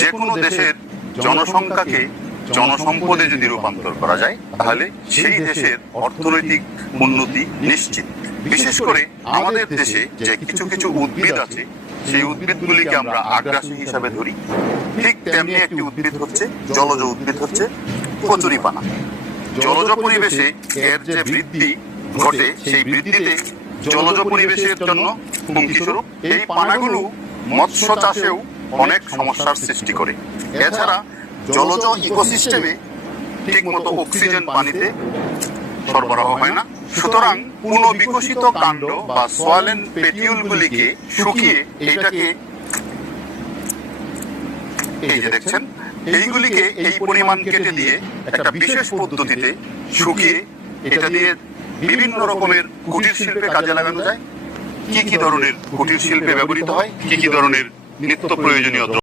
যে কোনো দেশের জনসংখ্যাকে জনসম্পদে যদি রূপান্তর করা যায় তাহলে সেই দেশের অর্থনৈতিক উন্নতি নিশ্চিত। বিশেষ করে আমাদের দেশে যে কিছু কিছু উদ্ভিদ আছে সেই উদ্ভিদগুলিকে আমরা আগ্রাসী হিসাবে ধরি। ঠিক তেমনি একটি উদ্ভিদ হচ্ছে জলজ উদ্ভিদ হচ্ছে কচুরিপানা। জলজ পরিবেশে এর যে বৃদ্ধি ঘটে সেই বৃদ্ধিতে জলজ পরিবেশের জন্য হুমকি স্বরূপ এই পানাগুলো মৎস্য চাষেও অনেক সমস্যার সৃষ্টি করে। এছাড়া জলজ ইকোসিস্টেমে ঠিকমতো অক্সিজেন পানিতে সরবরাহ হয় না। সুতরাং পুনঃবিকশিত কাণ্ড বা সোয়ালেন পেটিউলগুলিকে শুকিয়ে এইটাকে এই যে দেখছেন, এইগুলিকে এই পরিমাণ কেটে দিয়ে একটা বিশেষ পদ্ধতিতে শুকিয়ে এটা দিয়ে বিভিন্ন রকমের কুটির শিল্পে কাজে লাগানো যায়। কি কি ধরনের কুটির শিল্পে ব্যবহৃত হয়? কি কি ধরনের নিত্য প্রয়োজনীয়